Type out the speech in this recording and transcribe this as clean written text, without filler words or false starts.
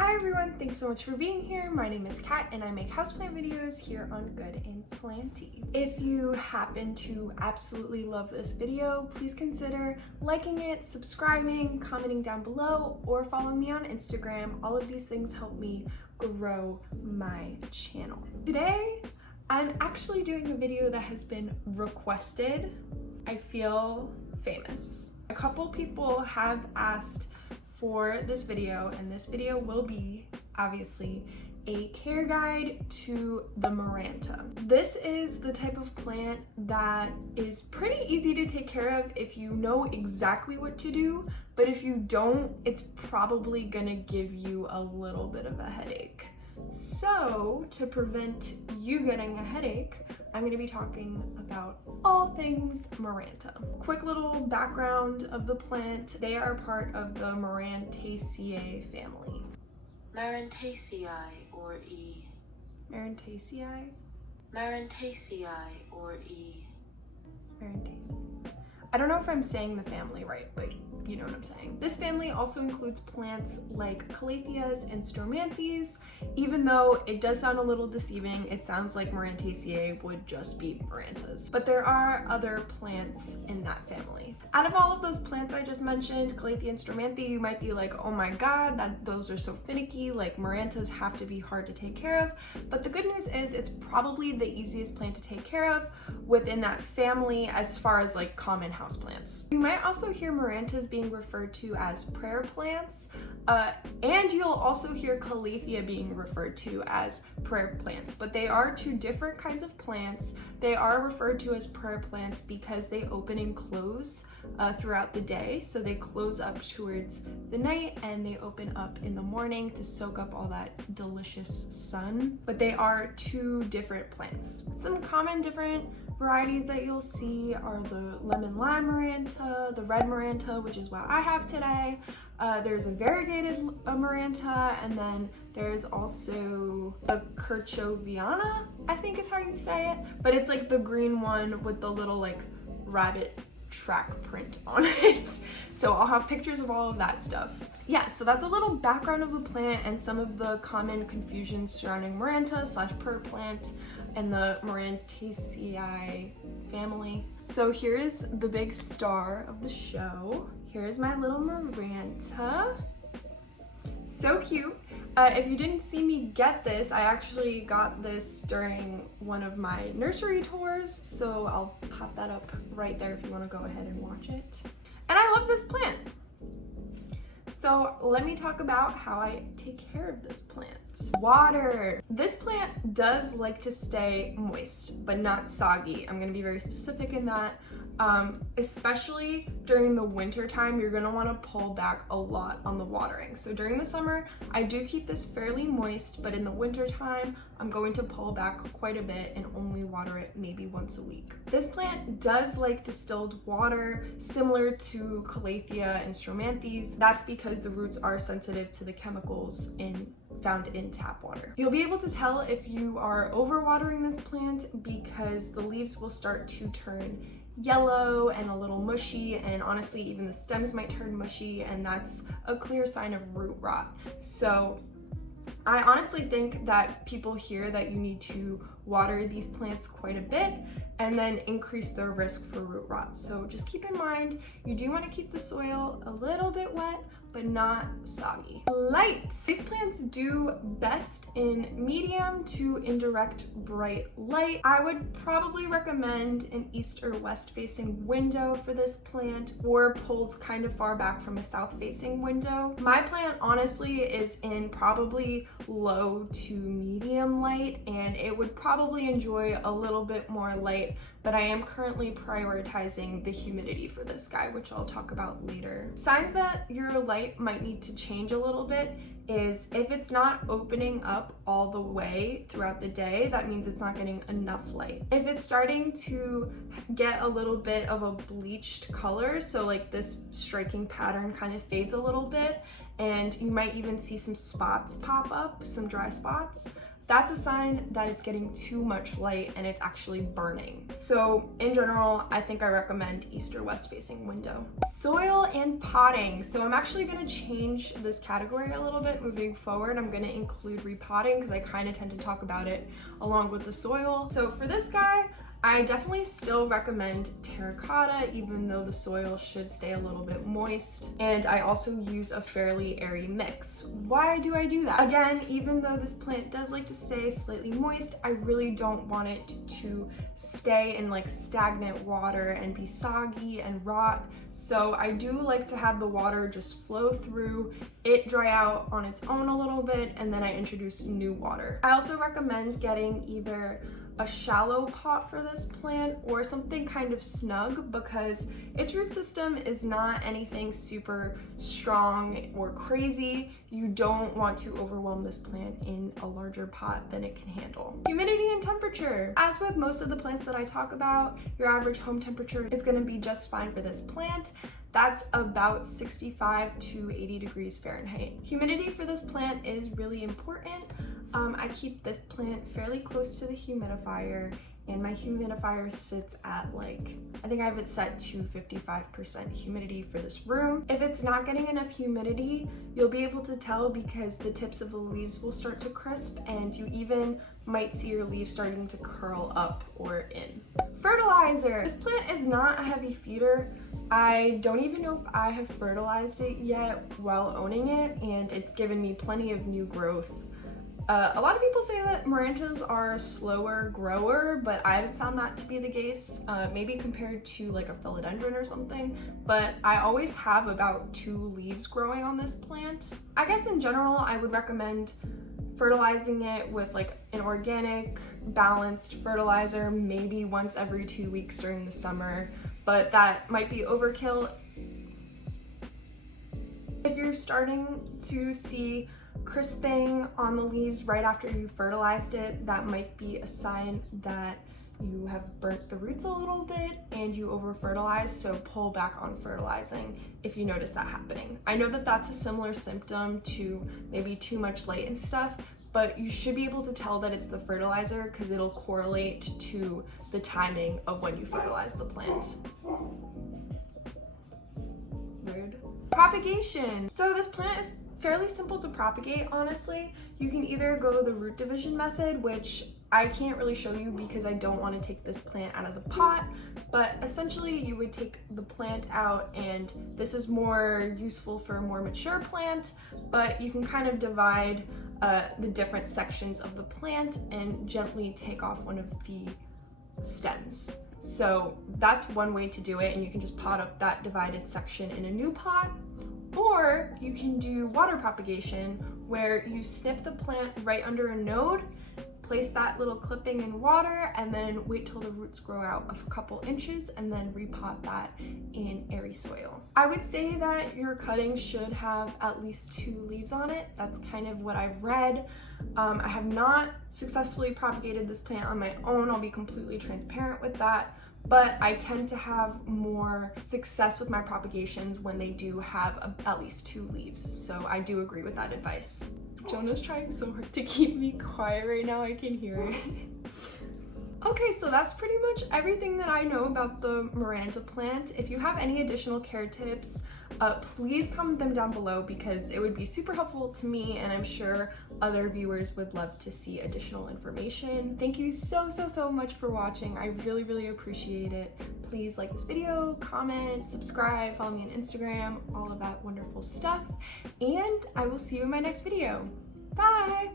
Hi everyone, thanks so much for being here. My name is Kat and I make houseplant videos here on Good and Planty. If you happen to absolutely love this video, please consider liking it, subscribing, commenting down below, or following me on Instagram. All of these things help me grow my channel. Today, I'm actually doing a video that has been requested. I feel famous. A couple people have asked for this video, and this video will be obviously a care guide to the Maranta. This is the type of plant that is pretty easy to take care of if you know exactly what to do, but if you don't, it's probably gonna give you a little bit of a headache. So to prevent you getting a headache, I'm going to be talking about all things Maranta. Quick little background of the plant. They are part of the Marantaceae family. Marantaceae or E. Marantaceae? Marantaceae or E. Marantaceae. I don't know if I'm saying the family right, but you know what I'm saying. This family also includes plants like calatheas and stromanthes. Even though it does sound a little deceiving, it sounds like Marantaceae would just be Marantas. But there are other plants in that family. Out of all of those plants I just mentioned, calathea and stromanthe, you might be like, oh my god, those are so finicky, like Marantas have to be hard to take care of. But the good news is it's probably the easiest plant to take care of within that family as far as like common houseplants. You might also hear Marantas being referred to as prayer plants, and you'll also hear calathea being referred to as prayer plants, but they are two different kinds of plants. They are referred to as prayer plants because they open and close throughout the day. So they close up towards the night and they open up in the morning to soak up all that delicious sun. But they are two different plants. Some common different varieties that you'll see are the lemon lime Maranta, the red Maranta, which is what I have today. There's a variegated Maranta, and then there's also the Kirchoviana, I think is how you say it, but it's like the green one with the little like rabbit track print on it. So I'll have pictures of all of that stuff. Yeah, so that's a little background of the plant and some of the common confusions surrounding Maranta / prayer plant and the Marantaceae family. So here is the big star of the show. Here's my little Maranta. So cute. If you didn't see me get this, I actually got this during one of my nursery tours, so I'll pop that up right there if you want to go ahead and watch it. And I love this plant. So let me talk about how I take care of this plant. Water. This plant does like to stay moist, but not soggy. I'm gonna be very specific in that. Especially during the winter time, you're gonna wanna pull back a lot on the watering. So during the summer, I do keep this fairly moist, but in the winter time, I'm going to pull back quite a bit and only water it maybe once a week. This plant does like distilled water, similar to calathea and stromanthes. That's because the roots are sensitive to the chemicals found in tap water. You'll be able to tell if you are overwatering this plant because the leaves will start to turn yellow and a little mushy, and honestly even the stems might turn mushy, and that's a clear sign of root rot. So I honestly think that people hear that you need to water these plants quite a bit and then increase their risk for root rot. So just keep in mind, you do want to keep the soil a little bit wet, but not soggy. Light. These plants do best in medium to indirect bright light. I would probably recommend an east or west facing window for this plant, or pulled kind of far back from a south facing window. My plant honestly is in probably low to medium light, and it would probably enjoy a little bit more light, but I am currently prioritizing the humidity for this guy, which I'll talk about later. Signs that your light might need to change a little bit is if it's not opening up all the way throughout the day, that means it's not getting enough light. If it's starting to get a little bit of a bleached color, so like this striking pattern kind of fades a little bit, and you might even see some spots pop up, some dry spots, that's a sign that it's getting too much light and it's actually burning. So in general, I think I recommend east or west facing window. Soil and potting. So I'm actually gonna change this category a little bit moving forward. I'm gonna include repotting because I kind of tend to talk about it along with the soil. So for this guy, I definitely still recommend terracotta, even though the soil should stay a little bit moist. And I also use a fairly airy mix. Why do I do that? Again, even though this plant does like to stay slightly moist, I really don't want it to stay in like stagnant water and be soggy and rot. So I do like to have the water just flow through, it dry out on its own a little bit, and then I introduce new water. I also recommend getting either a shallow pot for this plant or something kind of snug because its root system is not anything super strong or crazy. You don't want to overwhelm this plant in a larger pot than it can handle. Humidity and temperature. As with most of the plants that I talk about, your average home temperature is going to be just fine for this plant. That's about 65 to 80 degrees Fahrenheit. Humidity for this plant is really important. I keep this plant fairly close to the humidifier, and my humidifier sits at like, I think I have it set to 55% humidity for this room. If it's not getting enough humidity, you'll be able to tell because the tips of the leaves will start to crisp and you even might see your leaves starting to curl up or in. Fertilizer. This plant is not a heavy feeder. I don't even know if I have fertilized it yet while owning it, and it's given me plenty of new growth. A lot of people say that Marantas are a slower grower, but I haven't found that to be the case, maybe compared to like a philodendron or something, but I always have about 2 leaves growing on this plant. I guess in general, I would recommend fertilizing it with like an organic, balanced fertilizer, maybe once every 2 weeks during the summer, but that might be overkill. If you're starting to see crisping on the leaves right after you fertilized it, that might be a sign that you have burnt the roots a little bit and you over fertilized, so pull back on fertilizing if you notice that happening. I know that that's a similar symptom to maybe too much light and stuff, but you should be able to tell that it's the fertilizer because it'll correlate to the timing of when you fertilize the plant. Weird. Propagation. So this plant is fairly simple to propagate, honestly. You can either go the root division method, which I can't really show you because I don't want to take this plant out of the pot, but essentially you would take the plant out, and this is more useful for a more mature plant, but you can kind of divide the different sections of the plant and gently take off one of the stems. So that's one way to do it, and you can just pot up that divided section in a new pot. Or you can do water propagation, where you snip the plant right under a node, place that little clipping in water, and then wait till the roots grow out a couple inches and then repot that in airy soil. I would say that your cutting should have at least 2 leaves on it. That's kind of what I've read. I have not successfully propagated this plant on my own. I'll be completely transparent with that. But I tend to have more success with my propagations when they do have at least 2 leaves. So I do agree with that advice. Jonah's trying so hard to keep me quiet right now, I can hear it. Okay, so that's pretty much everything that I know about the Maranta plant. If you have any additional care tips, please comment them down below because it would be super helpful to me, and I'm sure other viewers would love to see additional information. Thank you so much for watching. I really appreciate it. Please like this video, comment, subscribe, follow me on Instagram, all of that wonderful stuff, and I will see you in my next video. Bye!